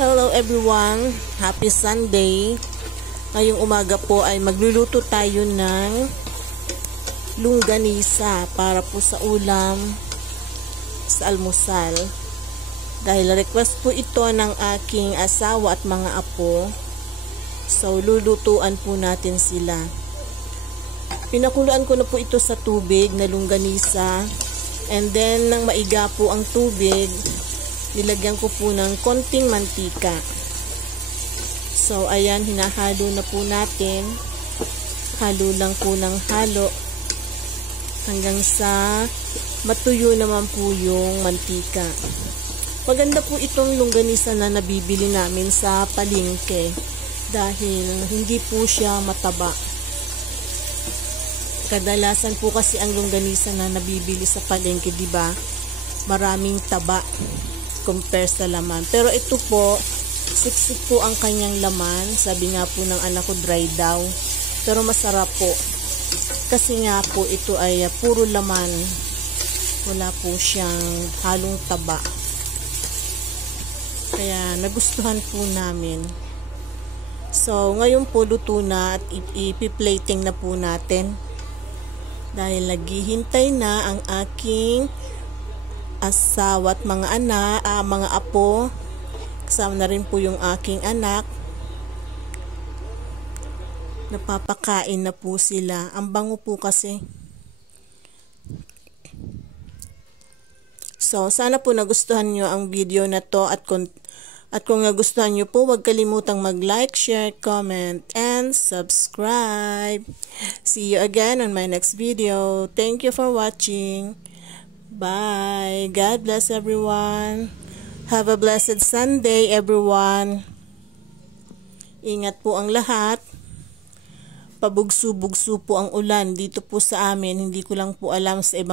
Hello everyone, happy Sunday. Ngayong umaga po ay magluluto tayo ng longganisa para po sa ulam sa almusal. Dahil request po ito ng aking asawa at mga apo, so lulutuan po natin sila. Pinakuluan ko na po ito sa tubig na longganisa, and then nang maiga po ang tubig, nilagyan ko po ng konting mantika. So ayan, hinahalo na po natin. Halo lang po ng halo hanggang sa matuyo naman po yung mantika. Maganda po itong longganisa na nabibili namin sa palengke dahil hindi po siya mataba. Kadalasan po kasi ang longganisa na nabibili sa palengke, di ba? Maraming taba compare sa laman. Pero ito po, siksik po ang kanyang laman. Sabi nga po ng anak ko, dry daw. Pero masarap po. Kasi nga po ito ay puro laman. Wala po siyang halong taba. Kaya nagustuhan po namin. So, ngayon po luto na at ipi-plating na po natin. Dahil naghihintay na ang aking asawa at mga anak, mga apo. Kasama na rin po yung aking anak. Napapakain na po sila. Ang bango po kasi. So, sana po nagustuhan nyo ang video na to at kung nagustuhan nyo po, huwag kalimutang mag-like, share, comment, and subscribe. See you again on my next video. Thank you for watching. Bye. God bless everyone. Have a blessed Sunday, everyone. Ingat po ang lahat. Pabugso-bugso po ang ulan dito po sa amin. Hindi ko lang po alam sa ibang